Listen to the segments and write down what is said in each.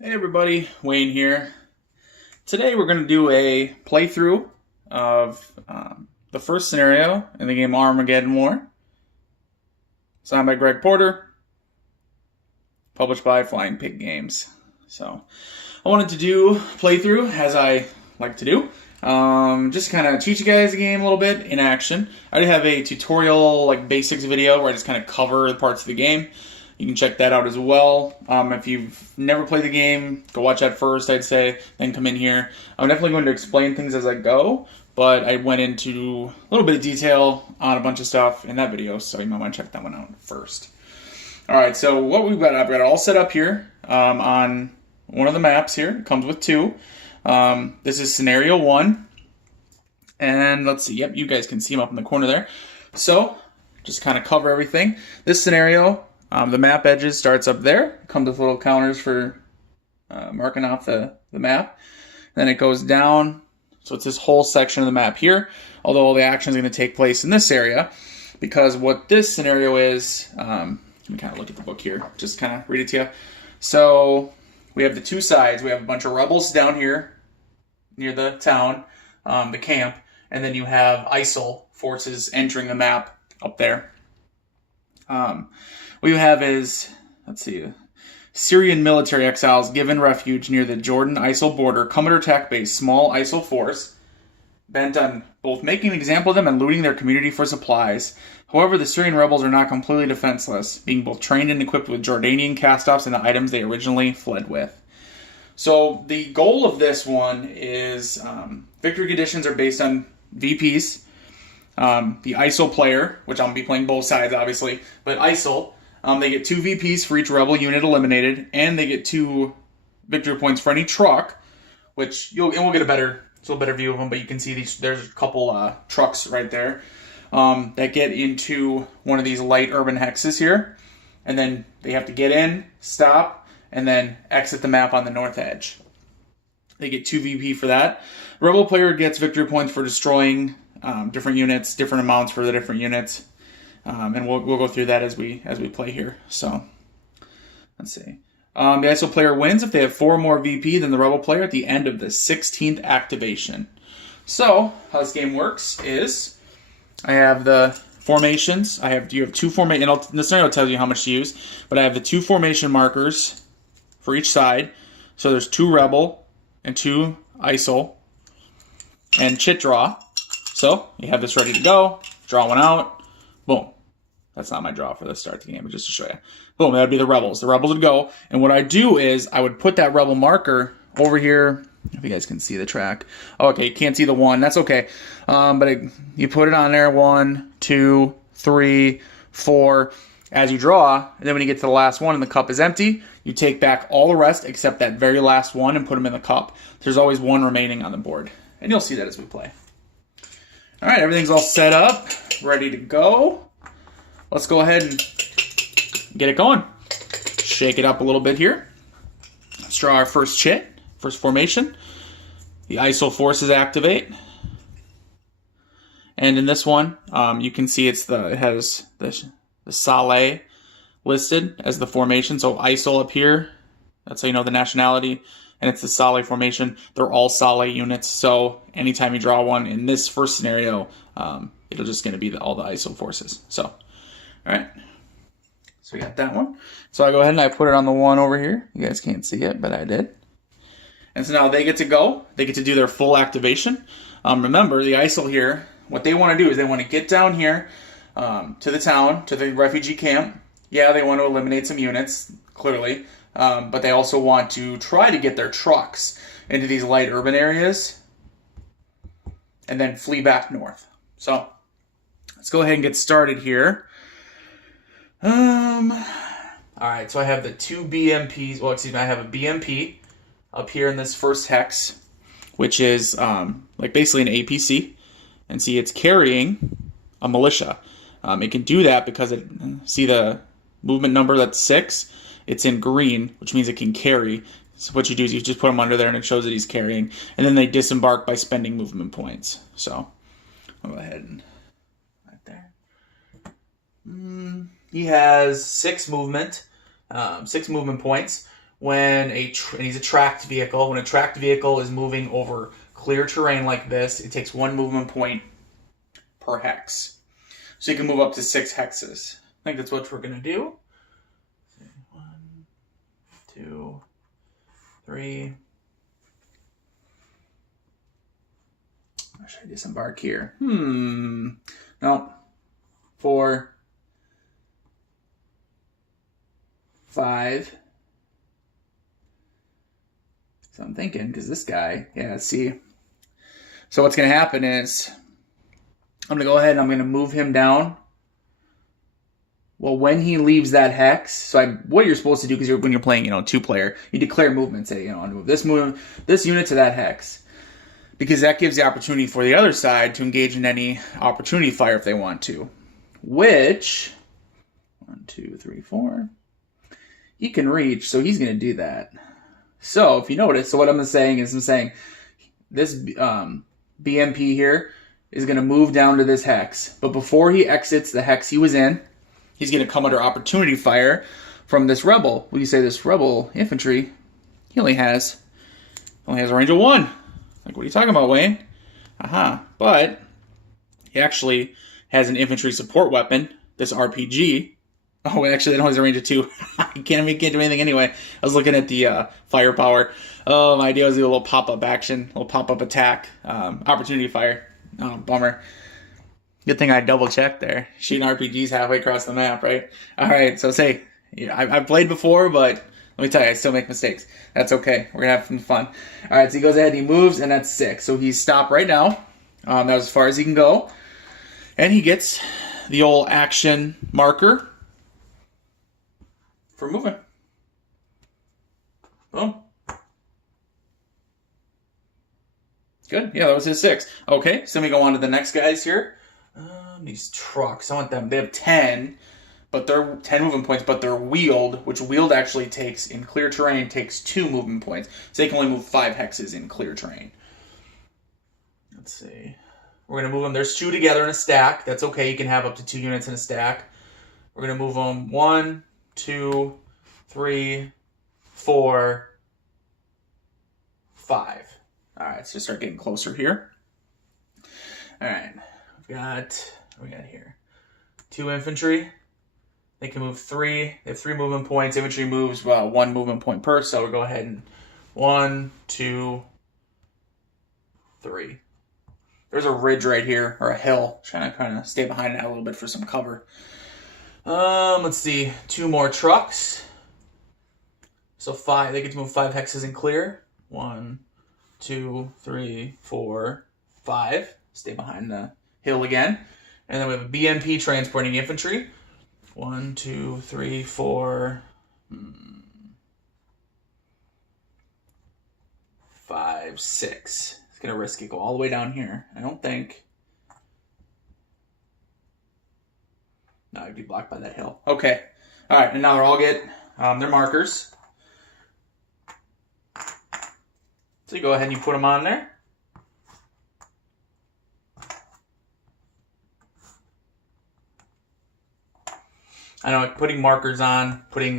Hey everybody, Wayne here. Today we're going to do a playthrough of the first scenario in the game Armageddon War. Signed by Greg Porter, published by Flying Pig Games. So I wanted to do a playthrough, as I like to do. Just kind of teach you guys the game a little bit in action. I already have a tutorial, basics video where I just kind of cover the parts of the game. You can check that out as well. If you've never played the game, go watch that first, I'd say, then come in here. I'm definitely going to explain things as I go, but I went into a little bit of detail on a bunch of stuff in that video, so you might want to check that one out first. Alright, so what we've got, I've got it all set up here on one of the maps here. It comes with two. This is Scenario 1. And let's see, yep, you guys can see them up in the corner there. So, just kind of cover everything. This scenario, the map edges starts up there. Comes with little counters for marking off the map. Then it goes down. So it's this whole section of the map here. Although all the action is going to take place in this area. Because what this scenario is, let me kind of look at the book here. Just kind of read it to you. So we have the two sides. We have a bunch of rebels down here near the town, the camp. And then you have ISIL forces entering the map up there. What you have is, let's see, Syrian military exiles given refuge near the Jordan-ISIL border come under attack by a small ISIL force bent on both making an example of them and looting their community for supplies. However, the Syrian rebels are not completely defenseless, being both trained and equipped with Jordanian cast-offs and the items they originally fled with. So the goal of this one is victory conditions are based on VPs. The ISIL player, which I'm going to be playing both sides, obviously, but ISIL, they get 2 VPs for each rebel unit eliminated, and they get 2 victory points for any truck, which we'll get a better view of them, but you can see there's a couple trucks right there that get into one of these light urban hexes here, and then they have to get in, stop, and then exit the map on the north edge. They get 2 VP for that. The rebel player gets victory points for destroying different units, different amounts for the different units. And we'll go through that as we play here. So, let's see. The ISIL player wins if they have 4 more VP than the rebel player at the end of the 16th activation. So, how this game works is, I have the formations. You have 2 formations, and the scenario tells you how much to use, but I have the 2 formation markers for each side. So there's 2 rebel and 2 ISIL, and chit draw. So, you have this ready to go, draw one out, boom. That's not my draw for the start of the game, but just to show you. Boom, that would be the rebels. The rebels would go, and what I do is I would put that rebel marker over here. If you guys can see the track. Oh, okay, you can't see the 1. That's okay. You put it on there. 1, 2, 3, 4. As you draw, and then when you get to the last one and the cup is empty, you take back all the rest except that very last one and put them in the cup. There's always 1 remaining on the board, and you'll see that as we play. All right, everything's all set up, ready to go. Let's go ahead and get it going. Shake it up a little bit here. Let's draw our first chit, first formation. The ISIL forces activate. And in this one, you can see it has the Saleh listed as the formation. So ISIL up here, that's how you know the nationality. And it's the Saleh formation. They're all Saleh units. So anytime you draw one in this first scenario, it'll just going to be all the ISIL forces. So. Alright, so we got that one. So I go ahead and I put it on the 1 over here. You guys can't see it, but I did. And so now they get to go. They get to do their full activation. Remember, the ISIL here, what they want to do is they want to get down here to the town, to the refugee camp. Yeah, they want to eliminate some units, clearly. But they also want to try to get their trucks into these light urban areas and then flee back north. So let's go ahead and get started here. Alright, so I have the 2 BMPs, I have a BMP up here in this first hex, which is, basically an APC, and see, it's carrying a militia. It can do that because see the movement number, that's 6, it's in green, which means it can carry. So what you do is you just put him under there and it shows that he's carrying, and then they disembark by spending movement points. So, I'll go ahead and, right there. He has 6 movement points, when and he's a tracked vehicle. When a tracked vehicle is moving over clear terrain like this, it takes 1 movement point per hex. So you can move up to 6 hexes. I think that's what we're going to do. 1, 2, 3. Should I disembark here? No. 4, 5. So I'm thinking, because this guy, see. So what's going to happen is, I'm going to go ahead and I'm going to move him down. Well, when he leaves that hex, what you're supposed to do, because when you're playing, 2-player, you declare movement. Say, I'm going to move this unit to that hex, because that gives the opportunity for the other side to engage in any opportunity fire if they want to. Which 1, 2, 3, 4. He can reach, so he's going to do that. So if you notice, what I'm saying this BMP here is going to move down to this hex. But before he exits the hex he was in, he's going to come under opportunity fire from this rebel. When you say this rebel infantry, he only has a range of 1. Like, what are you talking about, Wayne? But he actually has an infantry support weapon, this RPG. Oh, actually, that only has a range of 2. I can't do anything anyway. I was looking at the firepower. Oh, my idea was to do a little pop-up action, a little pop-up attack, opportunity fire. Oh, bummer. Good thing I double-checked there. Shooting RPGs halfway across the map, right? All right, so I've played before, but let me tell you, I still make mistakes. That's okay. We're going to have some fun. All right, so he goes ahead and he moves, and that's 6. So he's stopped right now. That was as far as he can go. And he gets the old action marker for moving. Boom. Good. Yeah, that was his 6. Okay, so we go on to the next guys here. These trucks, I want them. They have 10, but they're 10 movement points, but they're wheeled, which wheeled actually takes, in clear terrain, takes 2 movement points. So they can only move 5 hexes in clear terrain. Let's see. We're going to move them. There's 2 together in a stack. That's okay. You can have up to 2 units in a stack. We're going to move them 1, 2, 3, 4, 5. All right, let's just start getting closer here. All right, we've got, what do we got here? 2 infantry. They can move 3. They have 3 movement points. Infantry moves 1 movement point per, so we'll go ahead and 1, 2, 3. There's a ridge right here, or a hill. Trying to kind of stay behind that a little bit for some cover. Let's see. 2 more trucks. So 5. They get to move 5 hexes in clear. 1, 2, 3, 4, 5. Stay behind the hill again. And then we have a BMP transporting infantry. 1, 2, 3, 4, 5, 6. It's going to risk it. Go all the way down here. I don't think. No, I'd be blocked by that hill. Okay. All right, and now they're all get their markers. So you go ahead and you put them on there. I know putting markers on, putting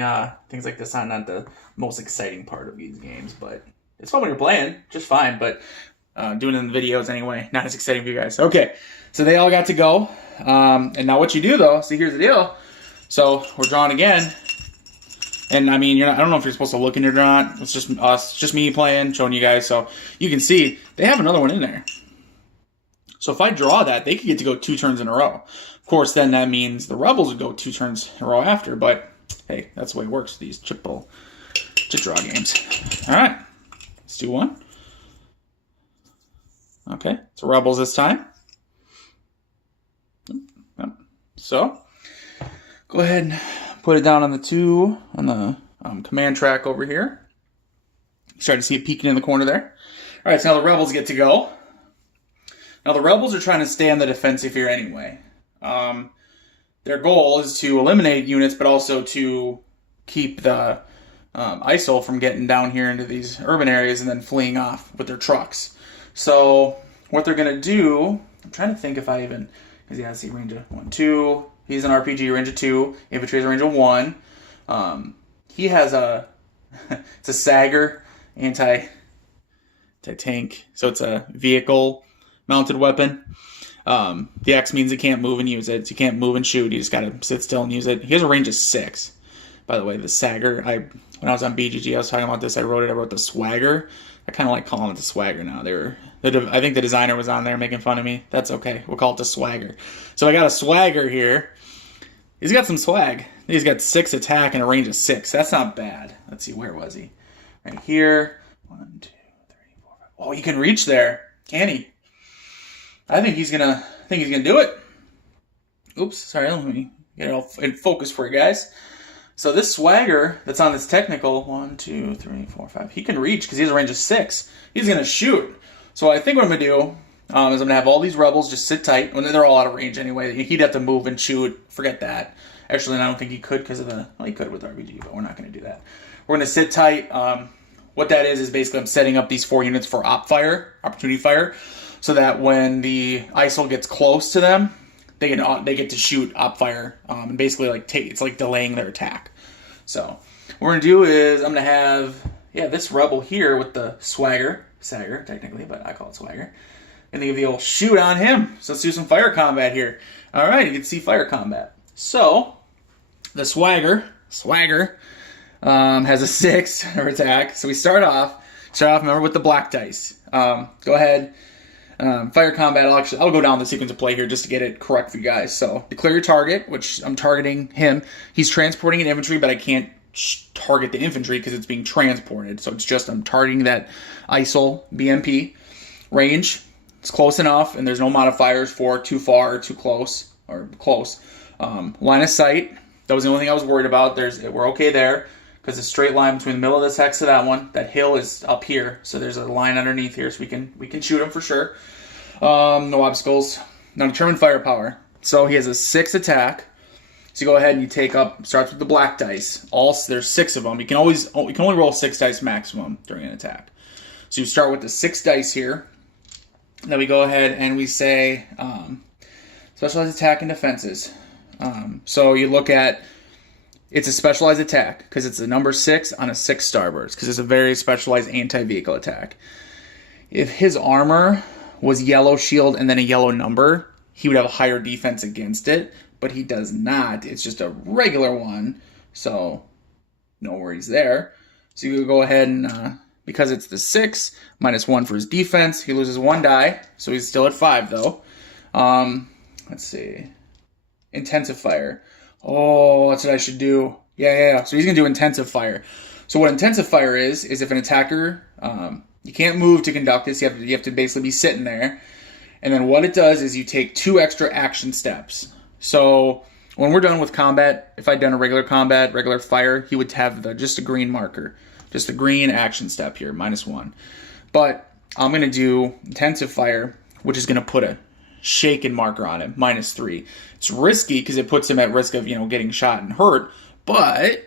things like this on, not the most exciting part of these games, but it's fun when you're playing, just fine, but doing it in the videos anyway, not as exciting for you guys. Okay, so they all got to go. And now what you do, though, see, here's the deal. So we're drawing again. And, I mean, I don't know if you're supposed to look in your draw. It's just us, just me playing, showing you guys. So you can see they have another one in there. So if I draw that, they could get to go 2 turns in a row. Of course, then that means the Rebels would go 2 turns in a row after. But, hey, that's the way it works, these chip draw games. All right, let's do one. Okay, it's Rebels this time. So, go ahead and put it down on the 2 on the command track over here. Start to see it peeking in the corner there. All right, so now the Rebels get to go. Now the Rebels are trying to stay on the defensive here anyway. Their goal is to eliminate units, but also to keep the ISIL from getting down here into these urban areas and then fleeing off with their trucks. So what they're going to do, I'm trying to think if I even, because he has the range of 1, 2. He's an RPG range of 2. Infantry has a range of 1. He has a It's a Sagger anti-tank. So it's a vehicle-mounted weapon. The X means you can't move and use it. So you can't move and shoot. You just got to sit still and use it. He has a range of 6. By the way, the Sagger, when I was on BGG, I was talking about this. I wrote the Swagger. I kind of like calling it the Swagger now. I think the designer was on there making fun of me. That's okay. We'll call it the Swagger. So I got a Swagger here. He's got some swag. He's got 6 attack and a range of 6. That's not bad. Let's see, where was he? Right here. 1, 2, 3, 4, 5. Oh, he can reach there. Can he? I think he's gonna do it. Oops, sorry, let me get it all in focus for you guys. So this Swagger that's on this technical, 1, 2, 3, 4, 5, he can reach because he has a range of 6. He's going to shoot. So I think what I'm going to do is I'm going to have all these rebels just sit tight. When they're all out of range anyway. He'd have to move and shoot. Forget that. Actually, I don't think he could because of he could with RBG, but we're not going to do that. We're going to sit tight. What that is basically I'm setting up these 4 units for op fire, opportunity fire, so that when the ISIL gets close to them, they get to shoot op fire and basically it's like delaying their attack. So what we're gonna do is I'm gonna have this rebel here with the Sagger technically, but I call it Swagger, and give the old shoot on him. So let's do some fire combat here. All right, you can see fire combat. So the Swagger has a 6 attack. So we start off. Remember with the black dice. Go ahead. Fire combat, I'll go down the sequence of play here just to get it correct for you guys. So, declare your target, which I'm targeting him. He's transporting an infantry, but I can't target the infantry because it's being transported. So, it's just I'm targeting that ISIL BMP. Range, it's close enough, and there's no modifiers for too far or too close, or close. Line of sight, that was the only thing I was worried about. We're okay there because the straight line between the middle of this hex to that one, that hill is up here, so there's a line underneath here, so we can shoot him for sure. No obstacles. Now determined firepower. So he has a 6 attack. So you go ahead and you take up. Starts with the black dice. There's 6 of them. You can only roll 6 dice maximum during an attack. So you start with the 6 dice here. Then we go ahead and we say specialized attack and defenses. So you look at. It's a specialized attack because it's a number 6 on a 6 starburst because it's a very specialized anti-vehicle attack. If his armor was yellow shield and then a yellow number, he would have a higher defense against it, but he does not. It's just a regular one, so no worries there. So you go ahead and, because it's the 6, -1 for his defense, he loses 1 die, so he's still at 5 though. Let's see. Intensive fire. Oh, that's what I should do. Yeah. So he's going to do intensive fire. So what intensive fire is if an attacker, you can't move to conduct this. You have to basically be sitting there. And then what it does is you take 2 extra action steps. So when we're done with combat, if I'd done a regular combat, regular fire, he would have just a green marker. Just a green action step here, -1. But I'm going to do intensive fire, which is going to put a shaken marker on him, -3. It's risky because it puts him at risk of, getting shot and hurt, but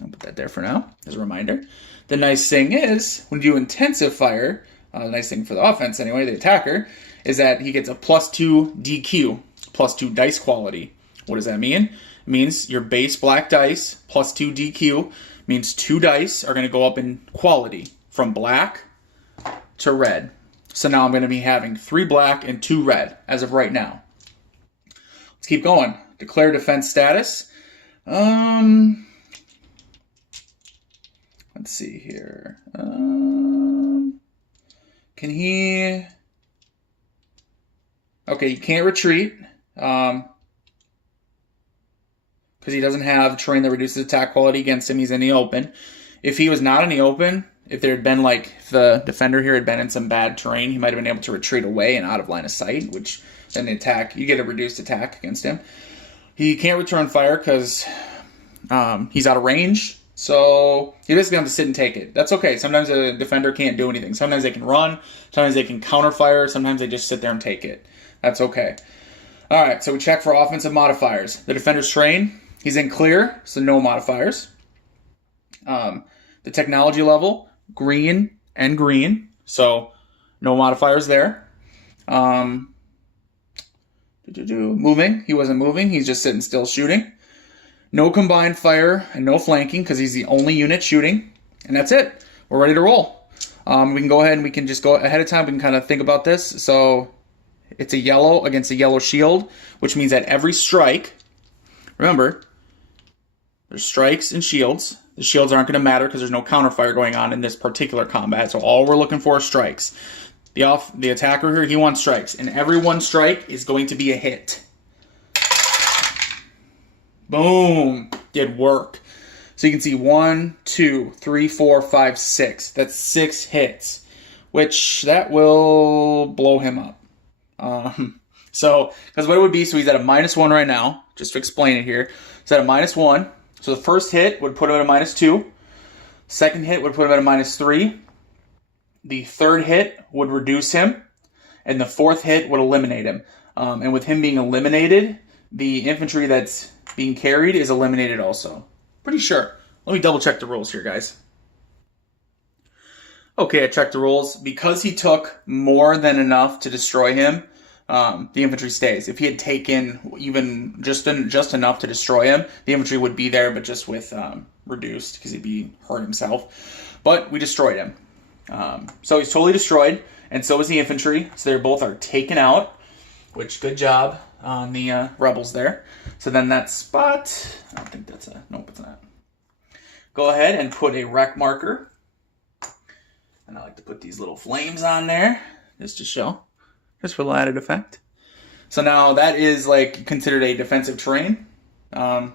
I'll put that there for now as a reminder. The nice thing is, when you do intensive fire, the nice thing for the offense anyway, the attacker, is that he gets a +2 DQ, +2 dice quality. What does that mean? It means your base black dice +2 DQ means 2 dice are going to go up in quality from black to red. So now I'm going to be having 3 black and 2 red as of right now. Let's keep going. Declare defense status. Let's see here. Can he... Okay, you can't retreat. Because he doesn't have terrain that reduces attack quality against him. He's in the open. If he was not in the open, if there had been if the defender here had been in some bad terrain, he might have been able to retreat away and out of line of sight, which then the attack, you get a reduced attack against him. He can't return fire because he's out of range, so he basically has to sit and take it. That's okay. Sometimes a defender can't do anything. Sometimes they can run, sometimes they can counter fire, sometimes they just sit there and take it. That's okay. All right, so we check for offensive modifiers. The defender's terrain, he's in clear, so no modifiers. The technology level, green and green, so no modifiers there. Moving, he wasn't moving, he's just sitting still shooting. No combined fire and no flanking because he's the only unit shooting. And that's it. We're ready to roll. We can go ahead and we can just go ahead of time. We can kind of think about this. So it's a yellow against a yellow shield, which means that every strike, remember, there's strikes and shields. The shields aren't going to matter because there's no counterfire going on in this particular combat. So all we're looking for is strikes. The attacker here, he wants strikes. And every one strike is going to be a hit. Boom. Did work. So you can see 1, 2, 3, 4, 5, 6. That's 6 hits. Which, that will blow him up. Because what it would be, so he's at a -1 right now. Just to explain it here. He's at a -1. So the first hit would put him at a -2. Second hit would put him at a -3. The third hit would reduce him. And the fourth hit would eliminate him. And with him being eliminated, the infantry that's being carried is eliminated also. Pretty sure. Let me double check the rules here, guys. Okay, I checked the rules. Because he took more than enough to destroy him, the infantry stays. If he had taken even just enough to destroy him, the infantry would be there, but just with reduced, because he'd be hurt himself. But we destroyed him. So he's totally destroyed, and so is the infantry. So they both are taken out, which, good job on the rebels there. So then that spot, I don't think that's a, nope, it's not. Go ahead and put a wreck marker. And I like to put these little flames on there, just to show, just for a little added effect. So now that is like considered a defensive terrain. I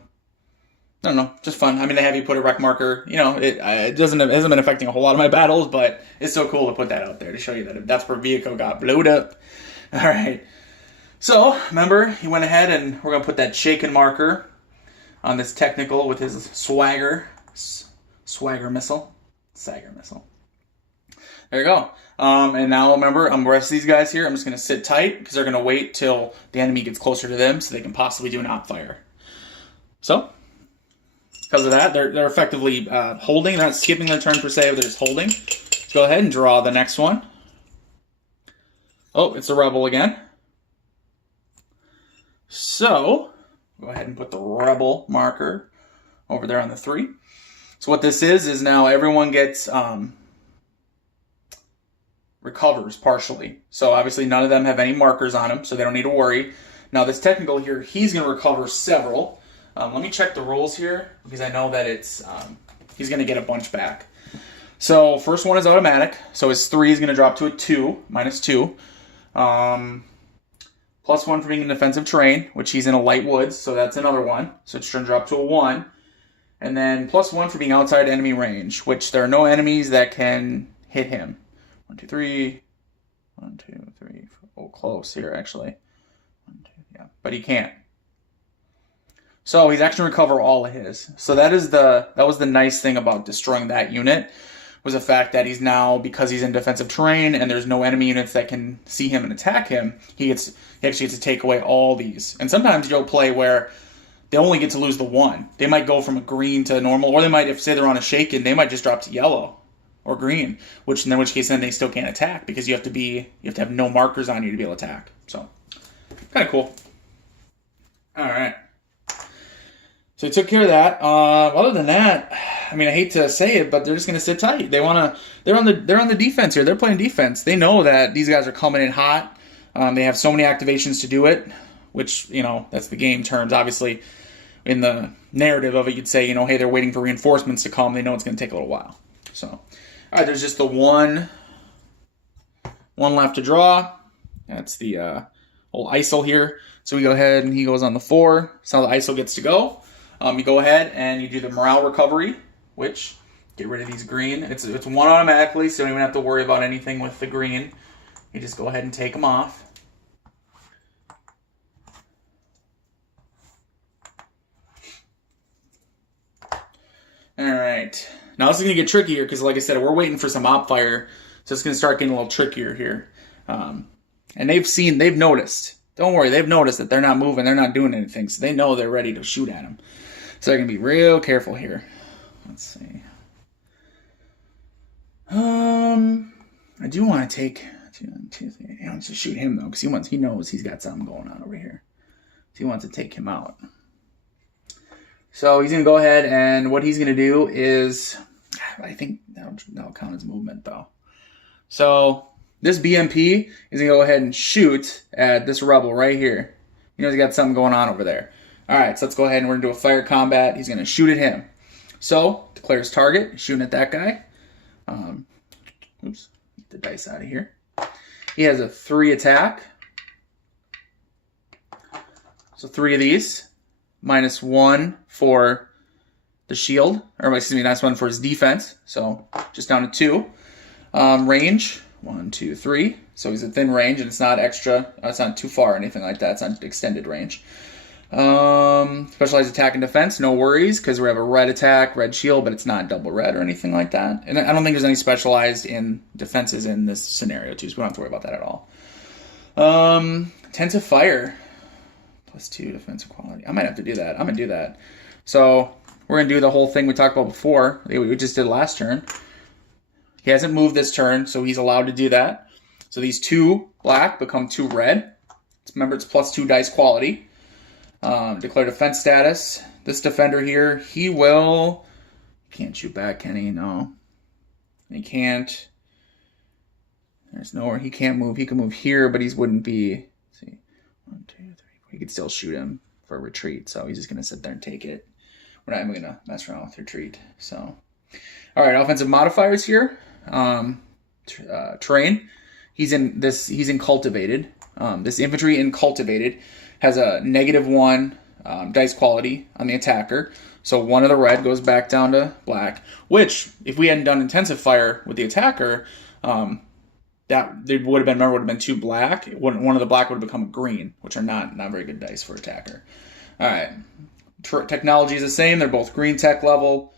don't know, just fun. I mean, they have you put a wreck marker. You know, it hasn't been affecting a whole lot of my battles, but it's so cool to put that out there to show you that that's where vehicle got blowed up. All right. So, remember, he went ahead and we're going to put that shaken marker on this technical with his swagger missile. Swagger missile. There you go. And now, remember, the rest of these guys here, I'm just going to sit tight because they're going to wait till the enemy gets closer to them so they can possibly do an op fire. So, because of that, they're effectively holding. They're not skipping their turn per se, but they're just holding. Let's go ahead and draw the next one. Oh, it's a rebel again. So, go ahead and put the rebel marker over there on the 3. So what this is now everyone gets recovers partially. So obviously none of them have any markers on them, so they don't need to worry. Now this technical here, he's going to recover several. Let me check the rules here, because I know that it's he's going to get a bunch back. So first one is automatic, so his 3 is going to drop to a 2, -2. +1 for being in defensive terrain, which he's in a light woods, so that's another one. So it's going to drop to a 1. And then +1 for being outside enemy range, which there are no enemies that can hit him. 1, 2, 3. 1, 2, 3. Oh, close here, actually. 1, 2, yeah, but he can't. So he's actually recover all of his. So that was the nice thing about destroying that unit, was the fact that he's now, because he's in defensive terrain and there's no enemy units that can see him and attack him, he actually gets to take away all these. And sometimes you'll play where they only get to lose the 1. They might go from a green to normal, or they might, if say they're on a shaken, they might just drop to yellow or green, in which case then they still can't attack because you have to have no markers on you to be able to attack. So kind of cool. All right. So he took care of that. Other than that, I mean, I hate to say it, but they're just going to sit tight. They're on the defense here. They're playing defense. They know that these guys are coming in hot. They have so many activations to do it, which, you know, that's the game terms. Obviously, in the narrative of it, you'd say, you know, hey, they're waiting for reinforcements to come. They know it's going to take a little while. So, all right, there's just the one left to draw. That's the old ISIL here. So we go ahead and he goes on the 4. So the ISIL gets to go. You go ahead and you do the morale recovery, which, get rid of these green. It's 1 automatically, so you don't even have to worry about anything with the green. You just go ahead and take them off. Alright. Now this is going to get trickier, because like I said, we're waiting for some op fire, so it's going to start getting a little trickier here. And they've noticed. Don't worry, they've noticed that they're not moving, they're not doing anything, so they know they're ready to shoot at them. So they're going to be real careful here. Let's see. I do want to take 2, 3. He wants to shoot him though, because he knows he's got something going on over here. So he wants to take him out. So he's going to go ahead, and what he's going to do is, I think that'll count as movement, though. So this BMP is going to go ahead and shoot at this rebel right here. You know, he's got something going on over there. All right, so let's go ahead and we're going to do a fire combat. He's going to shoot at him. So, declares target, shooting at that guy. Oops, get the dice out of here. He has a 3 attack. So 3 of these. -1 for the shield. Or, excuse me, -1 for his defense. So, just down to 2. Range, 1, 2, 3. So he's at thin range, and it's not extra. It's not too far or anything like that. It's not extended range. Specialized attack and defense, no worries, because we have a red attack, red shield, but it's not double red or anything like that. And I don't think there's any specialized in defenses in this scenario, too, so we don't have to worry about that at all. Intensive fire, +2 defensive quality. I might have to do that. I'm going to do that. So we're going to do the whole thing we talked about before. We just did last turn. He hasn't moved this turn, so he's allowed to do that. So these 2 black become 2 red. Remember, it's +2 dice quality. Declare defense status. This defender here, he can't shoot back, can he? No. He can't. There's nowhere. He can't move. He can move here, but he wouldn't be. Let's see. 1, 2, 3. He could still shoot him for a retreat, so he's just going to sit there and take it. We're not even going to mess around with retreat. So, all right, offensive modifiers here. Terrain. He's in cultivated. This infantry in cultivated has a -1 dice quality on the attacker. So 1 of the red goes back down to black, which, if we hadn't done intensive fire with the attacker, that would have been 2 black. 1 of the black would have become a green, which are not very good dice for attacker. All right. Technology is the same. They're both green tech level.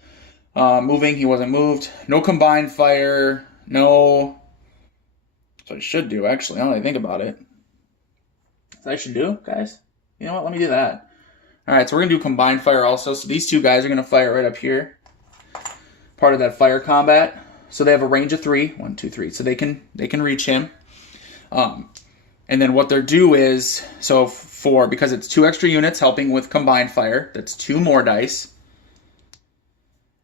Moving, he wasn't moved. No combined fire. No. That's what I should do, actually. I don't really think about it. That's what I should do, guys. You know what? Let me do that. All right, so we're going to do combined fire also. So these 2 guys are going to fire right up here. Part of that fire combat. So they have a range of 3. 1, 2, 3. So they can reach him. And then what their do is, so because it's 2 extra units helping with combined fire, that's 2 more dice.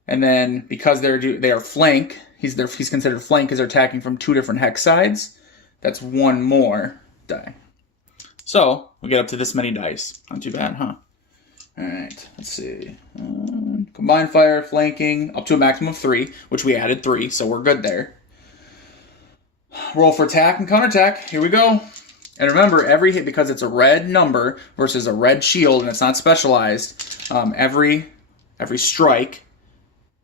And then because they are flank, he's considered flank because they're attacking from 2 different hex sides. That's 1 more die. So we get up to this many dice. Not too bad, huh? All right, let's see. Combined fire, flanking, up to a maximum of 3, which we added 3, so we're good there. Roll for attack and counterattack. Here we go. And remember, every hit, because it's a red number versus a red shield, and it's not specialized, every strike,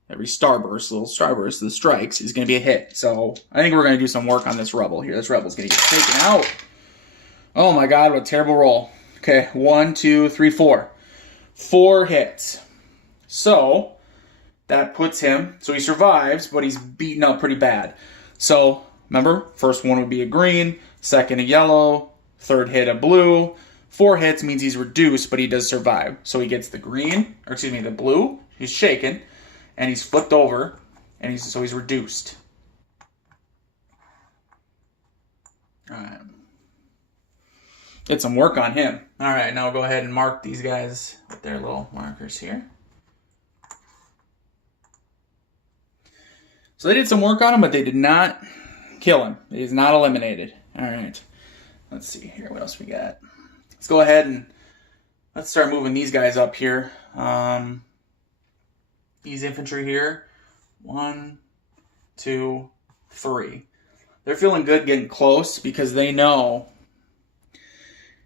every starburst, little starburst, the strikes, is going to be a hit. So I think we're going to do some work on this rebel here. This rebel's going to get taken out. Oh my god, what a terrible roll. Okay, 1, 2, 3, 4. 4 hits. So that puts him, so he survives, but he's beaten up pretty bad. So remember, first one would be a green, second a yellow, third hit a blue. 4 hits means he's reduced, but he does survive. So he gets the the blue, he's shaken, and he's flipped over, and he's reduced. All right. Did some work on him. All right, now we'll go ahead and mark these guys with their little markers here. So they did some work on him, but they did not kill him. He's not eliminated. All right. Let's see here. What else we got? Let's go ahead and let's start moving these guys up here. These infantry here. 1, 2, 3. They're feeling good getting close because they know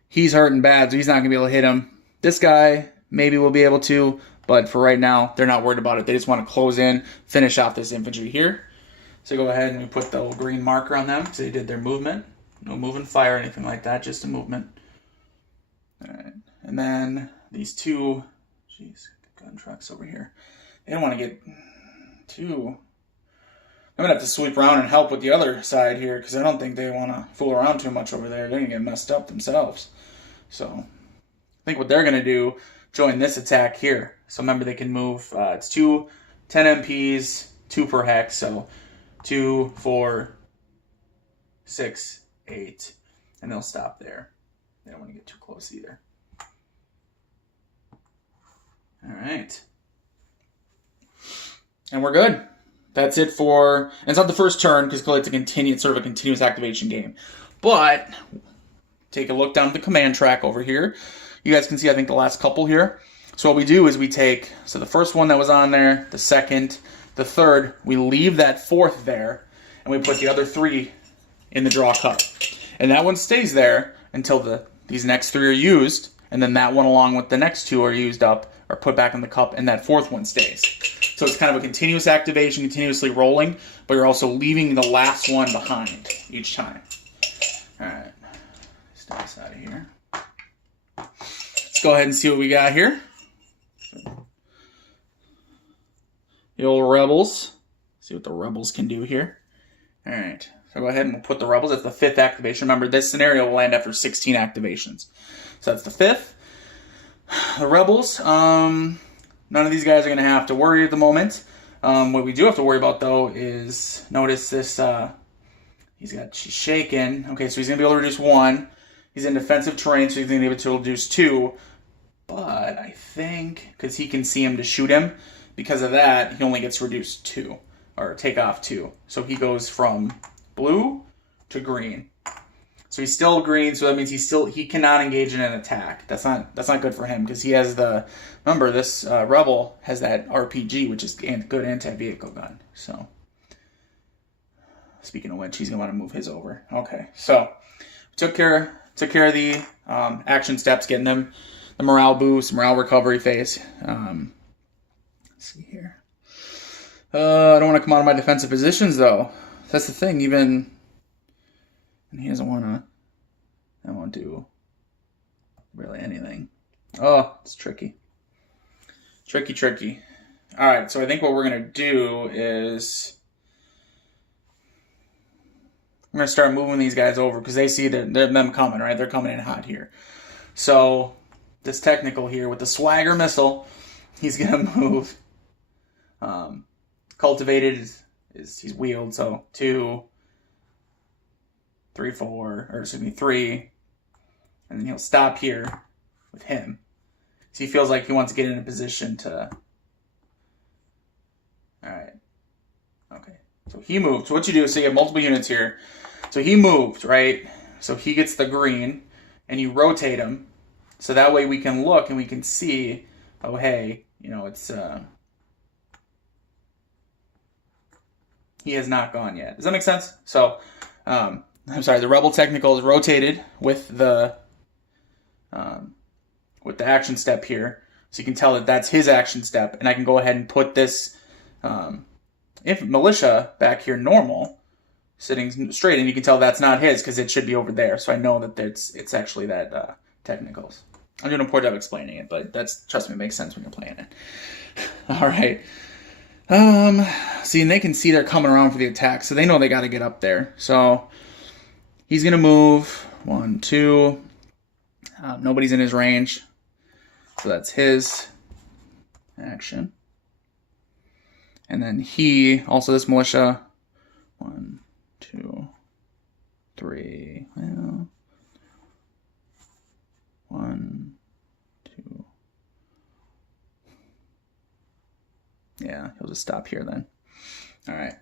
he's hurting bad, so he's not going to be able to hit him. This guy maybe will be able to, but for right now, they're not worried about it. They just want to close in, finish off this infantry here. So go ahead and we put the little green marker on them, so they did their movement. No moving fire or anything like that, just a movement. All right. And then these 2, gun trucks over here. They don't want to get too... I'm going to have to sweep around and help with the other side here because I don't think they want to fool around too much over there. They're going to get messed up themselves. So I think what they're going to do, join this attack here. So remember, they can move. It's 10 MPs, 2 per hex. So 2, 4, 6, 8. And they'll stop there. They don't want to get too close either. All right. And we're good. That's it for... And it's not the first turn, because it's sort of a continuous activation game. But, take a look down at the command track over here. You guys can see, I think, the last couple here. So what we do is we take... So the first one that was on there, the second, the third, we leave that fourth there, and we put the other 3 in the draw cup. And that one stays there until these next 3 are used, and then that one along with the next 2 are used up, or put back in the cup, and that fourth one stays. So it's kind of a continuous activation, continuously rolling, but you're also leaving the last one behind each time. All right, step this out of here. Let's go ahead and see what we got here. The old Rebels. See what the Rebels can do here. All right, so go ahead and we'll put the Rebels. That's the 5th activation. Remember, this scenario will end after 16 activations. So that's the 5th. The Rebels, none of these guys are going to have to worry at the moment. What we do have to worry about, though, is, notice this, she's shaken. Okay, so he's going to be able to reduce 1. He's in defensive terrain, so he's going to be able to reduce 2. But I think, because he can see him to shoot him, because of that, he only gets reduced 2, or take off 2. So he goes from blue to green. So he's still green, so that means he cannot engage in an attack. That's not good for him, because he has remember, this Rebel has that RPG, which is good anti-vehicle gun. So, speaking of which, he's gonna want to move his over. Okay, so took care of the action steps, getting them the morale boost, morale recovery phase. Let's see here. I don't want to come out of my defensive positions though. That's the thing. Even. And he doesn't want to... That won't do really anything. Oh, it's tricky. Tricky. Alright, so I think what we're going to do is... We're going to start moving these guys over, because they see them coming, right? They're coming in hot here. So, this technical here, with the Swagger missile, he's going to move... Cultivated he's wheeled, so 2... 3, 4, or excuse me, 3, and then he'll stop here with him. So he feels like he wants to get in a position to... Alright. Okay. So he moved. So what you do, so you have multiple units here. So he moved, right? So he gets the green, and you rotate him. So that way we can look and we can see, oh hey, it's... He has not gone yet. Does that make sense? So, I'm sorry, the Rebel technical is rotated with the action step here. So you can tell that that's his action step. And I can go ahead and put this if militia back here normal, sitting straight. And you can tell that's not his because it should be over there. So I know that it's actually that technicals. I'm doing a poor job explaining it, but trust me, it makes sense when you're playing it. All right. See, and they can see they're coming around for the attack. So they know they got to get up there. So... He's going to move 1, 2. Nobody's in his range. So that's his action. And then he, also this militia, 1, 2, 3. Well, 1, 2. Yeah, he'll just stop here then. All right.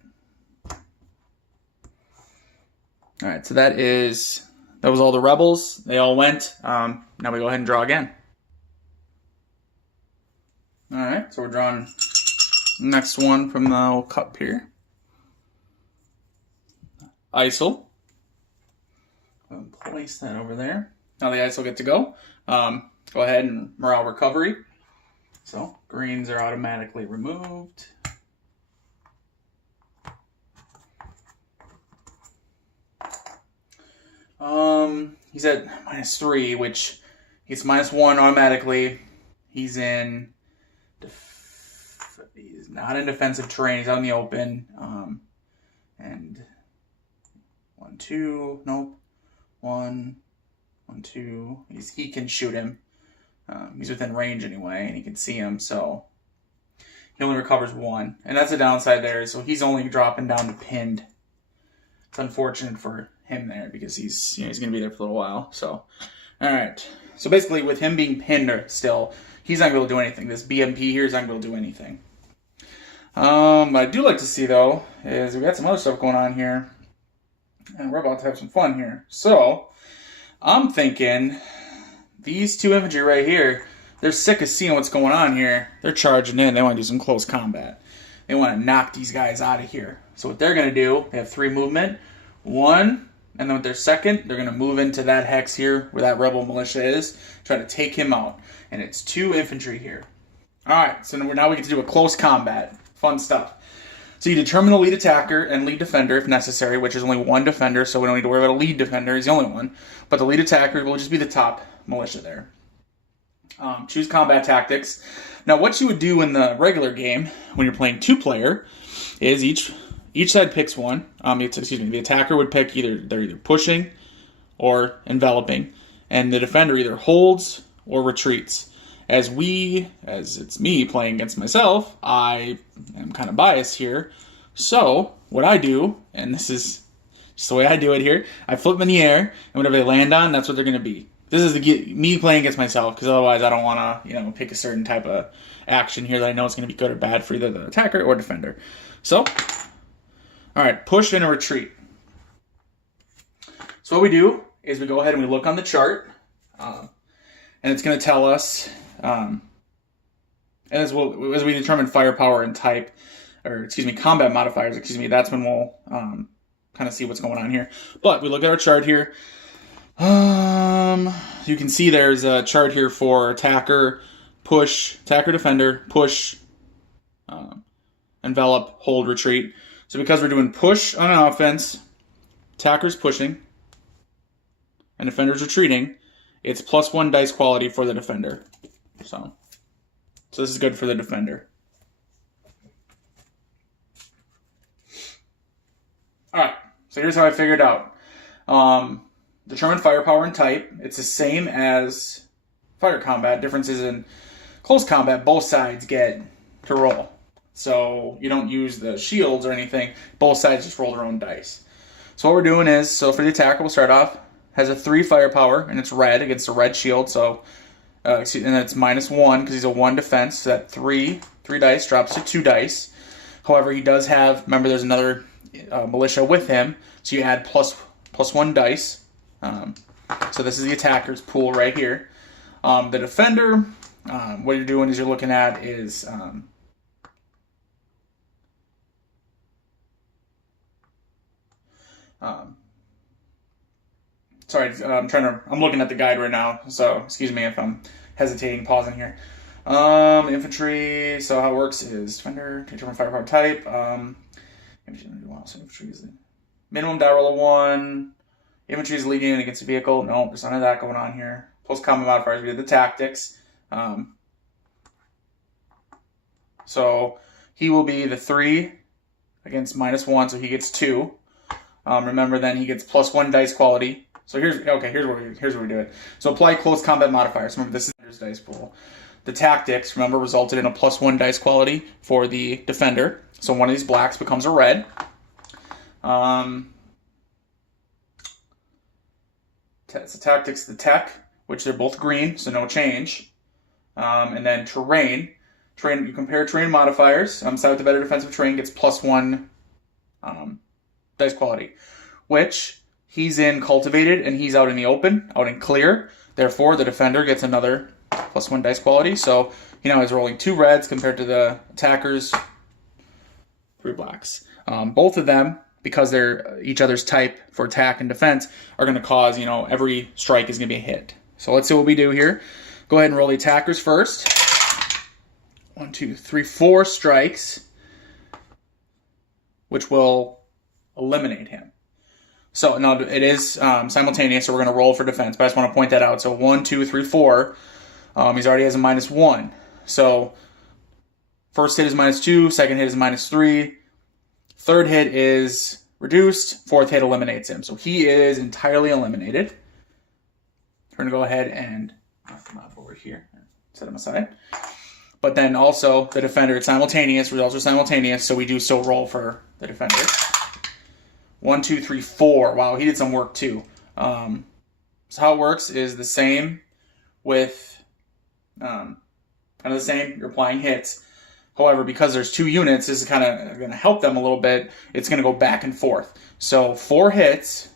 All right, so that was all the Rebels. They all went. Now we go ahead and draw again. All right, so we're drawing the next one from the old cup here. ISIL. Place that over there. Now the ISIL get to go. Go ahead and morale recovery. So greens are automatically removed. He's at -3, which he's -1 automatically. He's not in defensive terrain. He's out in the open. And 1, 2, nope. 1, 1, 2. He can shoot him. He's within range anyway, and he can see him. So he only recovers 1, and that's the downside there. So he's only dropping down to pinned. It's unfortunate for him there because he's going to be there for a little while. So, all right. So basically, with him being pinned still, he's not going to be able to do anything. This BMP here is not going to be able to do anything. What I do like to see, though, is we got some other stuff going on here. And we're about to have some fun here. So, I'm thinking these two infantry right here, they're sick of seeing what's going on here. They're charging in. They want to do some close combat. They want to knock these guys out of here. So what they're going to do, they have 3 movement. 1, and then with their second, they're going to move into that hex here where that rebel militia is. Try to take him out. And it's 2 infantry here. Alright, so now we get to do a close combat. Fun stuff. So you determine the lead attacker and lead defender if necessary, which is only 1 defender, so we don't need to worry about a lead defender. He's the only one. But the lead attacker will just be the top militia there. Choose combat tactics. Now, what you would do in the regular game when you're playing 2-player is each side picks one. The attacker would pick they're either pushing or enveloping, and the defender either holds or retreats. As it's me playing against myself, I am kind of biased here. So, what I do, and this is just the way I do it here, I flip them in the air, and whatever they land on, that's what they're going to be. This is me playing against myself, because otherwise I don't want to, pick a certain type of action here that I know is going to be good or bad for either the attacker or defender. So, alright, push and a retreat. So what we do is we go ahead and we look on the chart, and it's going to tell us, and as we determine firepower and type, combat modifiers, that's when we'll kind of see what's going on here. But we look at our chart here. You can see there's a chart here for attacker, push, attacker, defender, push, envelop, hold, retreat. So because we're doing push on an offense, attacker's pushing, and defender's retreating, it's +1 dice quality for the defender. So this is good for the defender. Alright, so here's how I figured out. Determine firepower and type. It's the same as fire combat. Difference is in close combat, both sides get to roll. So you don't use the shields or anything. Both sides just roll their own dice. So what we're doing is, so for the attacker, we'll start off, has a 3 firepower, and it's red against a red shield, so, and it's -1 because he's a 1 defense, so that 3 dice drops to 2 dice. However, he does have, remember there's another militia with him, so you add +1 dice. So this is the attacker's pool right here. The defender, what you're doing is you're looking at is I'm looking at the guide right now, so excuse me if I'm hesitating, pausing here. Infantry, so how it works is defender, determine firepower type. Infantry is the minimum die roll of 1. Infantry is leading against a vehicle. No, there's none of that going on here. Post combat modifiers, we did the tactics. So he will be the 3 against -1, so he gets 2. Remember, then he gets +1 dice quality. So here's where we do it. So apply close combat modifiers. Remember, this is his dice pool. The tactics, remember, resulted in a +1 dice quality for the defender. So one of these blacks becomes a red. So tactics, the tech, which they're both green, so no change. And then terrain. You compare terrain modifiers. Side with the better defensive terrain gets +1 dice quality, which he's in cultivated and he's out in the open, out in clear. Therefore, the defender gets another +1 dice quality. So he's rolling 2 reds compared to the attacker's 3 blacks. Both of them, because they're each other's type for attack and defense, are going to cause, every strike is going to be a hit. So let's see what we do here. Go ahead and roll the attackers first. 1, 2, 3, 4 strikes, which will eliminate him. So now it is simultaneous, so we're going to roll for defense, but I just want to point that out. So 1, 2, 3, 4. He's already has a -1. So first hit is -2, second hit is -3. Third hit is reduced. Fourth hit eliminates him. So he is entirely eliminated. We're going to go ahead and knock him off over here. Set him aside. But then also the defender, it's simultaneous. Results are simultaneous, so we do still roll for the defender. 1, 2, 3, 4. Wow, he did some work too. So how it works is the same with Kind of the same. You're applying hits. However, because there's 2 units, this is kind of going to help them a little bit. It's going to go back and forth. So 4 hits.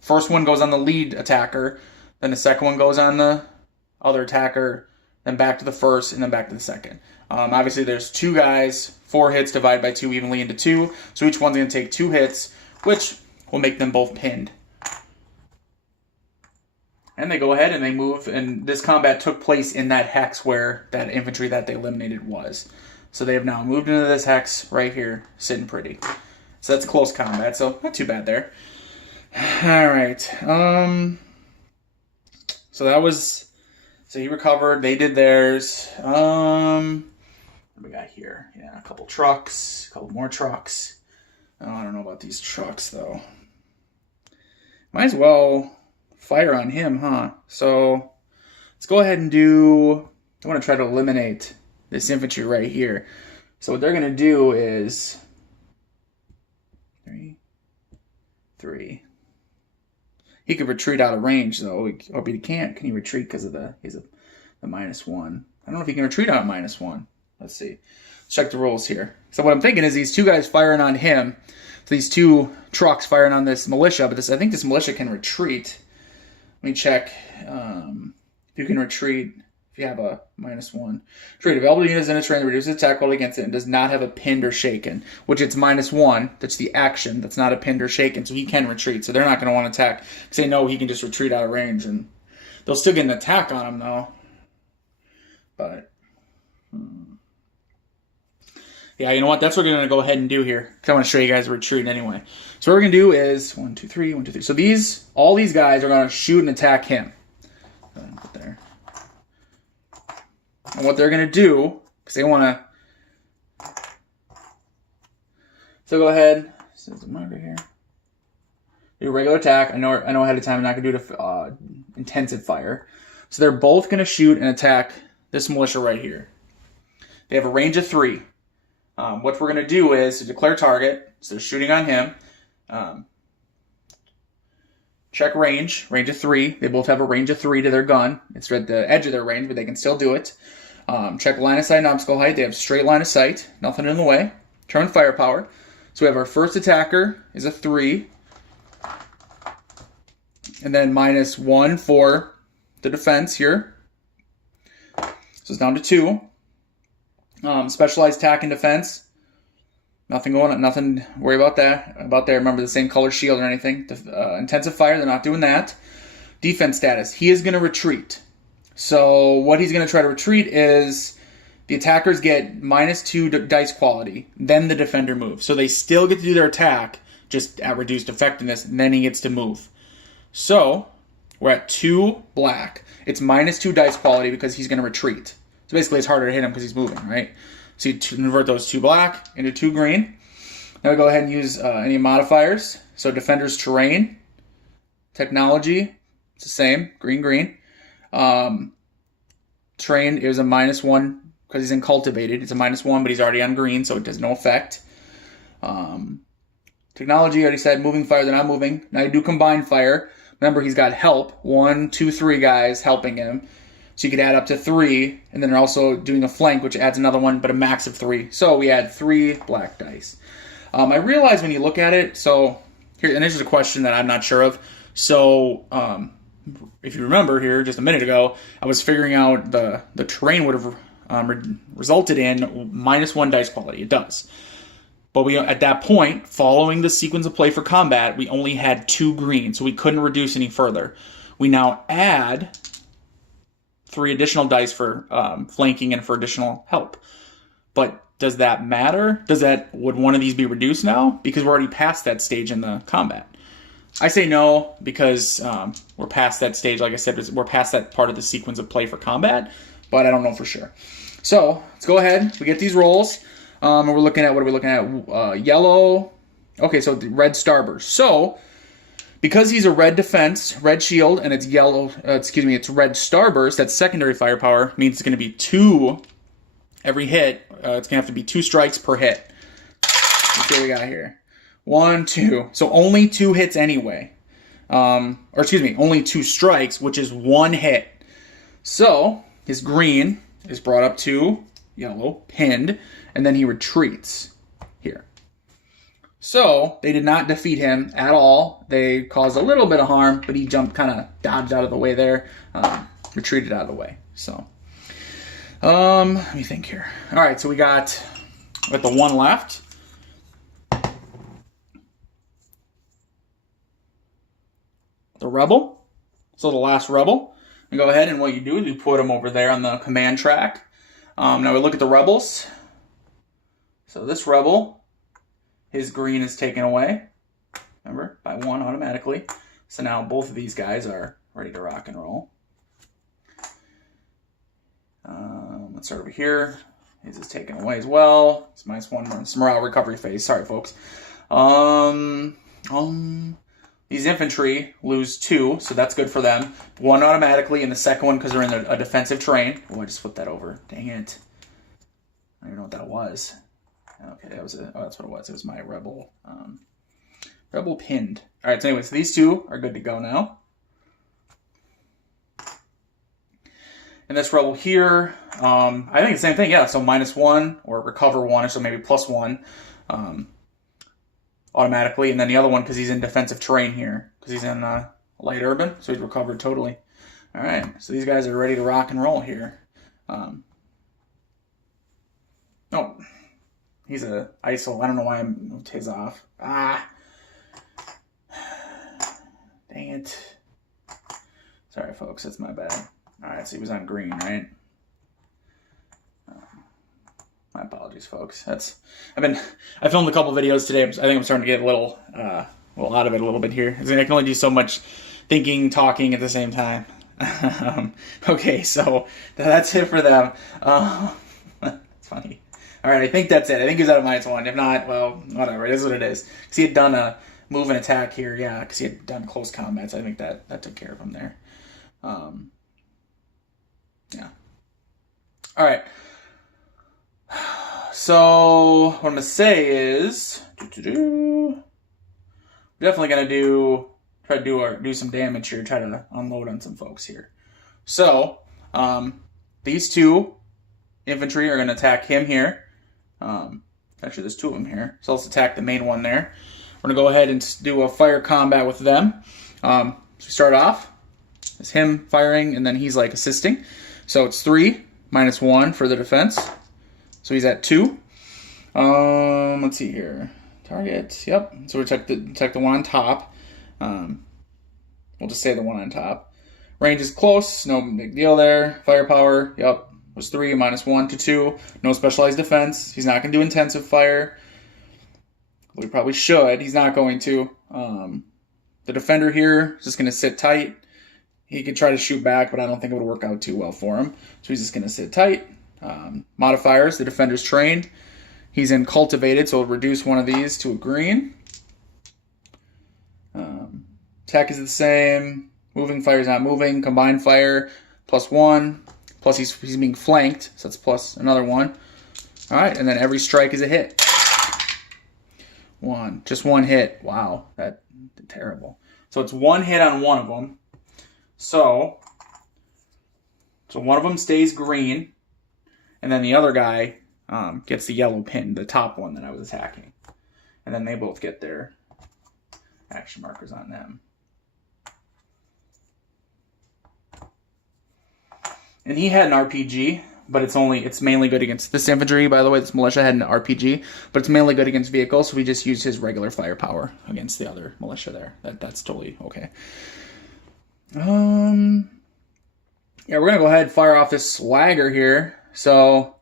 First one goes on the lead attacker. Then the second one goes on the other attacker. Then back to the first, and then back to the second. Obviously, there's 2 guys. 4 hits divided by 2 evenly into 2. So each one's going to take 2 hits, which will make them both pinned. And they go ahead and they move, and this combat took place in that hex where that infantry that they eliminated was. So they have now moved into this hex right here, sitting pretty. So that's close combat, so not too bad there. Alright. So that was... So he recovered, they did theirs. What we got here? Yeah, a couple trucks, a couple more trucks. Oh, I don't know about these trucks, though. Might as well fire on him, huh? So let's go ahead and do... I want to try to eliminate this infantry right here. So what they're going to do is... 3. He could retreat out of range, though. Or he can't. Can he retreat because of he's a -1? I don't know if he can retreat out -1. Let's see. Let's check the rules here. So what I'm thinking is these 2 guys firing on him. So these 2 trucks firing on this militia. But I think this militia can retreat. Let me check if you can retreat. If you have a -1. Retreat. Available units in a terrain that reduces attack roll against it and does not have a pinned or shaken, which it's -1. That's the action. That's not a pinned or shaken, so he can retreat. So they're not going to want to attack. Because they know he can just retreat out of range, and they'll still get an attack on him, though. But, yeah, you know what? That's what we're going to go ahead and do here. Because I want to show you guys a retreat anyway. So what we're going to do is 1, 2, 3, 1, 2, 3. So all these guys are going to shoot and attack him. Put there. And what they're going to do, because they want to... So go ahead. There's a marker here. Do a regular attack. I know ahead of time I'm not going to do the intensive fire. So they're both going to shoot and attack this militia right here. They have a range of 3. What we're going to do is to declare target. So they're shooting on him. Check range of 3. They both have a range of 3 to their gun. It's at the edge of their range, but they can still do it. Check line of sight and obstacle height. They have straight line of sight. Nothing in the way. Turn firepower. So we have our first attacker is a 3. And then -1 for the defense here. So it's down to 2. Specialized attack and defense. Nothing going on. Nothing to worry about that. Remember the same color shield or anything. Intensive fire. They're not doing that. Defense status. He is going to retreat. So what he's going to try to retreat is the attackers get -2 dice quality. Then the defender moves. So they still get to do their attack, just at reduced effectiveness. And then he gets to move. So we're at 2 black. It's -2 dice quality because he's going to retreat. So basically it's harder to hit him because he's moving, right? So you convert those 2 black into 2 green. Now we go ahead and use any modifiers. So defender's terrain, technology, it's the same, green, green. Terrain is a -1 because he's in cultivated. It's a -1, but he's already on green, so it does no effect. Technology, I already said, moving fire, they're not moving. Now you do combined fire. Remember, he's got help. 1, 2, 3 guys helping him. So you could add up to 3, and then they're also doing a flank, which adds another one, but a max of 3. So we add 3 black dice. I realize when you look at it, so here, and this is a question that I'm not sure of. So if you remember here just a minute ago, I was figuring out the terrain would have resulted in -1 dice quality. It does. But we, at that point, following the sequence of play for combat, we only had 2 green, so we couldn't reduce any further. We now add 3 additional dice for flanking and for additional help. But does that matter? Would one of these be reduced now? Because we're already past that stage in the combat. I say no because we're past that stage. Like I said, we're past that part of the sequence of play for combat, but I don't know for sure. So let's go ahead. We get these rolls. And we're looking at, what are we looking at? Yellow. Okay, so the red starburst. So because he's a red defense, red shield, and it's yellow, it's red starburst, that's secondary firepower, means it's going to be 2 every hit. It's going to have to be 2 strikes per hit. Let's see what we got here. 1, 2. So only 2 hits anyway. Only 2 strikes, which is 1 hit. So his green is brought up to yellow, pinned, and then he retreats here. So they did not defeat him at all. They caused a little bit of harm, but he jumped, kind of dodged out of the way there, retreated out of the way. So, let me think here. All right, so we got with the one left. The rebel. So the last rebel. And go ahead and what you do is you put them over there on the command track. Now we look at the rebels. So this rebel, his green is taken away. Remember, by 1 automatically. So now both of these guys are ready to rock and roll. Let's start over here. His is taken away as well. It's -1 morale recovery phase. Sorry, folks. These infantry lose 2, so that's good for them. 1 automatically, and the second one because they're in a defensive terrain. Oh, I just flipped that over. Dang it. I don't even know what that was. Okay, that was it. Oh, that's what it was. It was my rebel. Rebel pinned. All right, so anyways, these 2 are good to go now. And this rebel here, I think the same thing, yeah. So -1 or recover 1, or so maybe +1 automatically. And then the other one because he's in defensive terrain here, because he's in light urban, so he's recovered totally. All right, so these guys are ready to rock and roll here. Oh, he's a ISO. I don't know why I moved his off. Ah, dang it. Sorry, folks, that's my bad. All right, so he was on green, right? My apologies, folks. I filmed a couple videos today. I think I'm starting to get a little out of it a little bit here. I can only do so much thinking, talking at the same time. Okay, so that's it for them. That's funny. All right, I think that's it. I think he was out of -1. If not, well, whatever. It is what it is. Because he had done a move and attack here, yeah, because he had done close combat, so I think that took care of him there. Yeah. All right. So what I'm going to say is, we're definitely going to try to do some damage here, try to unload on some folks here. So these 2 infantry are going to attack him here. Actually, there's 2 of them here. So let's attack the main one there. We're going to go ahead and do a fire combat with them. So we start off. It's him firing, and then he's like assisting. So it's 3, -1 for the defense. So he's at 2. Let's see here. Target. Yep. So we check the one on top. We'll just say the one on top. Range is close. No big deal there. Firepower. Yep. Was 3, -1 to 2. No specialized defense. He's not going to do intensive fire. We probably should. He's not going to. The defender here is just going to sit tight. He could try to shoot back, but I don't think it would work out too well for him. So he's just going to sit tight. Modifiers, the defender's trained. He's in cultivated, so it'll reduce one of these to a green. Attack is the same. Moving fire is not moving. Combined fire, +1. Plus he's being flanked, so that's plus another 1. All right, and then every strike is a hit. 1. Just 1 hit. Wow, that's terrible. So it's 1 hit on one of them. So one of them stays green, and then the other guy gets the yellow pin, the top one that I was attacking. And then they both get their action markers on them. And he had an RPG, but it's mainly good against this infantry, by the way. This militia had an RPG, but it's mainly good against vehicles, so we just used his regular firepower against the other militia there. That's totally okay. Yeah, we're gonna go ahead and fire off this swagger here. So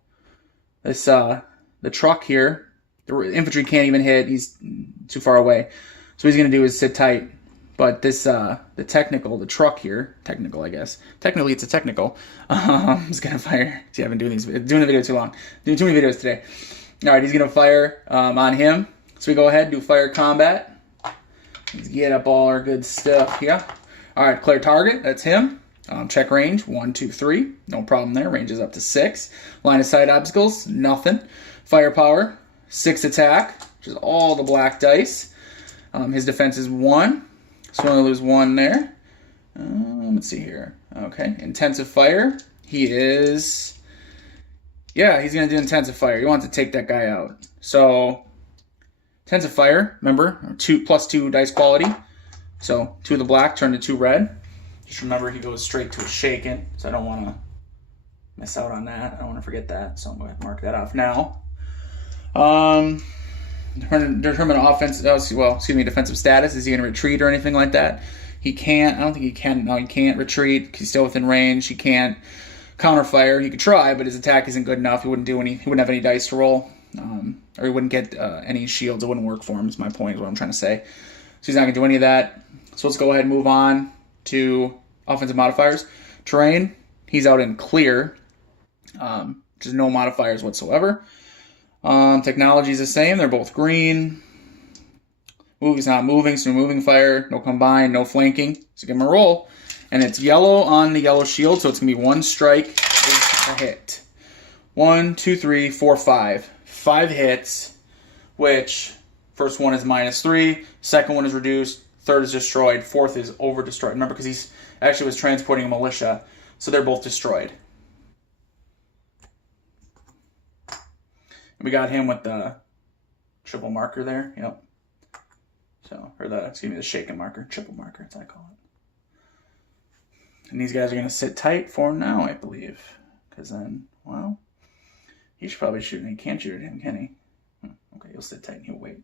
this the truck here, the infantry can't even hit. He's too far away. So what he's gonna do is sit tight. But this the truck here, technical I guess. Technically it's a technical. He's gonna fire. See, I've been doing the video too long. Doing too many videos today. All right, he's gonna fire on him. So we go ahead and do fire combat. Let's get up all our good stuff here. All right, clear target. That's him. Check range, 1, 2, 3. No problem there. Range is up to 6. Line of sight obstacles, nothing. Firepower, 6 attack, which is all the black dice. His defense is 1. So we only lose 1 there. Let's see here. Okay, intensive fire. He is Yeah, he's going to do Intensive Fire. He wants to take that guy out. So, Intensive Fire, remember, +2 dice quality. So, 2 of the black turn to 2 red. Just remember he goes straight to a Shaken, so I don't want to miss out on that. I don't want to forget that, so I'm going to mark that off now. Determine offense. Defensive status. Is he going to retreat or anything like that? He can't. I don't think he can. No, he can't retreat. He's still within range. He can't counterfire. He could try, but his attack isn't good enough. He wouldn't have any dice to roll, or he wouldn't get any shields. It wouldn't work for him. Is my point. Is what I'm trying to say. So he's not going to do any of that. So let's go ahead and move on to offensive modifiers. Terrain. He's out in clear. Just no modifiers whatsoever. Technology is the same. They're both green. He's not moving, so moving fire. No combine, no flanking. So give him a roll. And it's yellow on the yellow shield, so it's going to be 1 strike is a hit. 1, 2, 3, 4, 5. 5 hits, which first one is -3, second one is reduced, third is destroyed, fourth is over-destroyed. Remember, because he's actually was transporting a militia, so they're both destroyed. We got him with the triple marker there. Yep. So, or the shaken marker, triple marker, that's what I call it. And these guys are going to sit tight for him now, I believe. Because then, well, he should probably shoot, and he can't shoot at him, can he? Okay, he'll sit tight and he'll wait.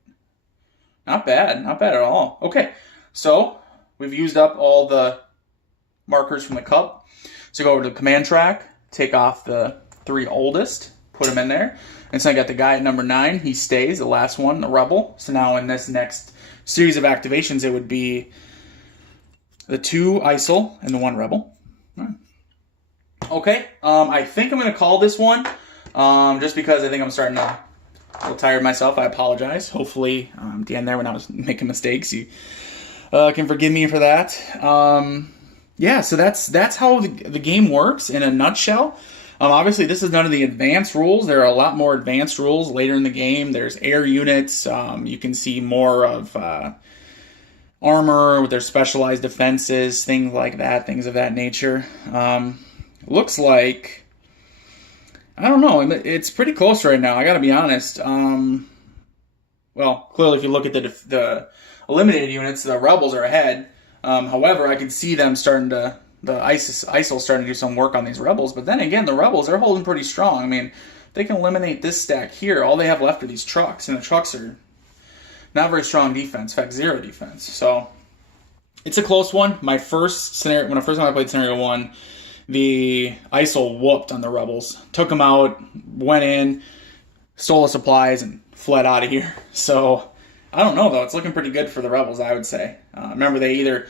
Not bad at all. Okay, so we've used up all the markers from the cup. So go over to the command track, take off the 3 oldest, put them in there. And so I got the guy at number 9. He stays, the last one, the rebel. So now in this next series of activations, it would be the 2 ISIL and the 1 rebel. Okay, I think I'm going to call this one, just because I think I'm starting to a little tired myself. I apologize. Hopefully, at the end there when I was making mistakes, you can forgive me for that. Yeah, so that's how the game works in a nutshell. Obviously, this is none of the advanced rules. There are a lot more advanced rules later in the game. There's air units. You can see more of armor with their specialized defenses, things like that, things of that nature. Looks like, I don't know, it's pretty close right now, I gotta be honest. Well, clearly if you look at the eliminated units, the rebels are ahead. However, I can see them starting to, the ISIL starting to do some work on these rebels, but then again, the rebels are holding pretty strong. I mean, they can eliminate this stack here. All they have left are these trucks, and the trucks are not very strong defense, in fact, 0 defense. So it's a close one. My first scenario, when I first time I played Scenario 1, the ISIL whooped on the rebels, took them out, went in, stole the supplies, and fled out of here. So I don't know, though. It's looking pretty good for the rebels, I would say. Remember, the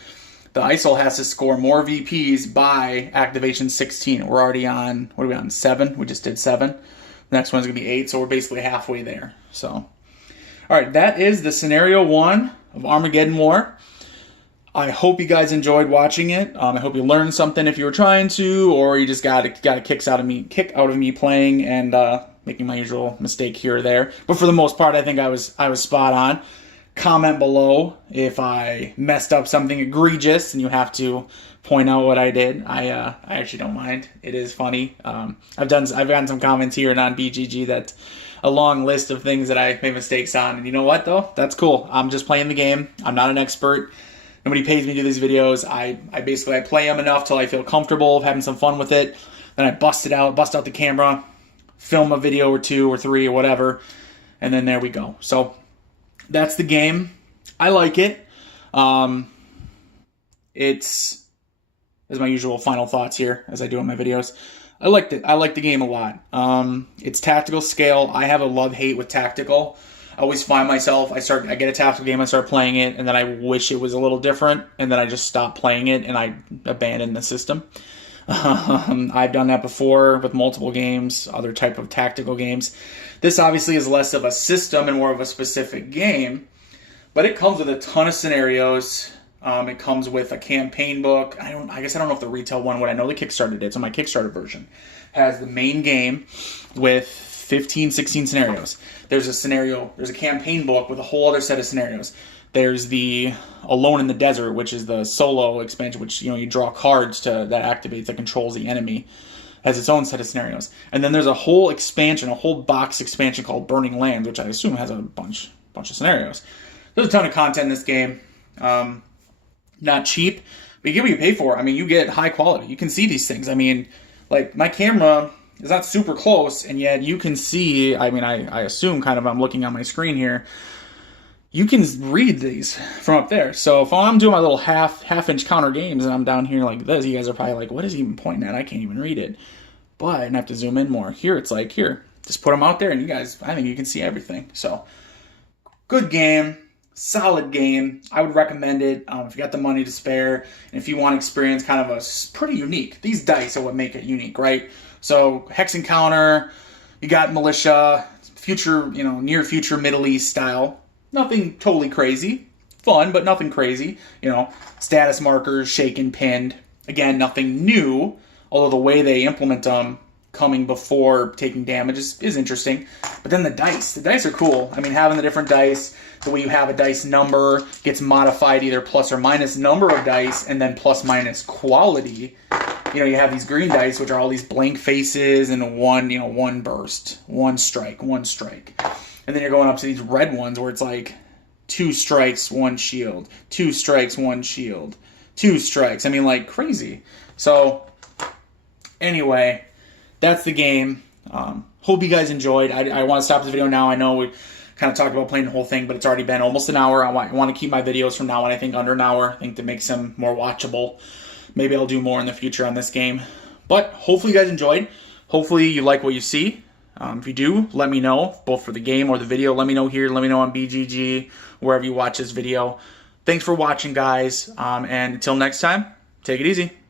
ISIL has to score more VPs by activation 16. We're already on, what are we on, 7? We just did 7. The next one's going to be 8, so we're basically halfway there. So, all right, that is the Scenario 1 of Armageddon War. I hope you guys enjoyed watching it. I hope you learned something if you were trying to, or you just got a kick out of me playing and making my usual mistake here or there. But for the most part, I think I was spot on. Comment below if I messed up something egregious and you have to point out what I did. I actually don't mind. It is funny. I've gotten some comments here and on BGG that a long list of things that I made mistakes on, and you know what though? That's cool. I'm just playing the game. I'm not an expert. Nobody pays me to do these videos. I play them enough till I feel comfortable having some fun with it. Then I bust out the camera, film a video or 2 or 3 or whatever, and then there we go. So that's the game. I like it. It's as my usual final thoughts here as I do on my videos. I liked it. I like the game a lot. It's tactical scale. I have a love-hate with tactical. I always find myself, I get a tactical game, I start playing it, and then I wish it was a little different, and then I just stop playing it, and I abandon the system. I've done that before with multiple games, other type of tactical games. This obviously is less of a system and more of a specific game, but it comes with a ton of scenarios. It comes with a campaign book. I guess I don't know if the retail one would. I know the Kickstarter did, so my Kickstarter version has the main game with 15, 16 scenarios. There's a campaign book with a whole other set of scenarios. There's the Alone in the Desert, which is the solo expansion, which you draw cards that activates, that controls the enemy. has its own set of scenarios. And then there's a whole expansion, a whole box expansion called Burning Lands, which I assume has a bunch of scenarios. There's a ton of content in this game. Not cheap, but you get what you pay for. I mean, you get high quality. You can see these things. I mean, like, my camera is not super close, and yet you can see, I mean, I assume kind of I'm looking on my screen here, you can read these from up there. So if I'm doing my little half-inch counter games and I'm down here like this, you guys are probably like, what is he even pointing at? I can't even read it. But I have to zoom in more. Here, it's like, here, just put them out there, and you guys, I think you can see everything. So, good game. Solid game. I would recommend it if you got the money to spare, and if you want to experience kind of a pretty unique. These dice are what make it unique, right? So Hex Encounter, you got Militia, future, near future Middle East style. Nothing totally crazy. Fun, but nothing crazy. Status markers, shaken, pinned. Again, nothing new, although the way they implement them coming before taking damage is interesting. But then the dice are cool. I mean, having the different dice, the way you have a dice number gets modified either plus or minus number of dice, and then plus minus quality. You have these green dice, which are all these blank faces and one burst, one strike. And then you're going up to these red ones where it's like 2 strikes, 1 shield, 2 strikes, 1 shield, 2 strikes. I mean, like crazy. So anyway, that's the game. Hope you guys enjoyed. I want to stop the video now. I know we kind of talked about playing the whole thing, but it's already been almost an hour. I want to keep my videos from now on, I think, under an hour. I think that makes them more watchable. Maybe I'll do more in the future on this game. But hopefully you guys enjoyed. Hopefully you like what you see. If you do, let me know, both for the game or the video. Let me know here. Let me know on BGG, wherever you watch this video. Thanks for watching, guys. And until next time, take it easy.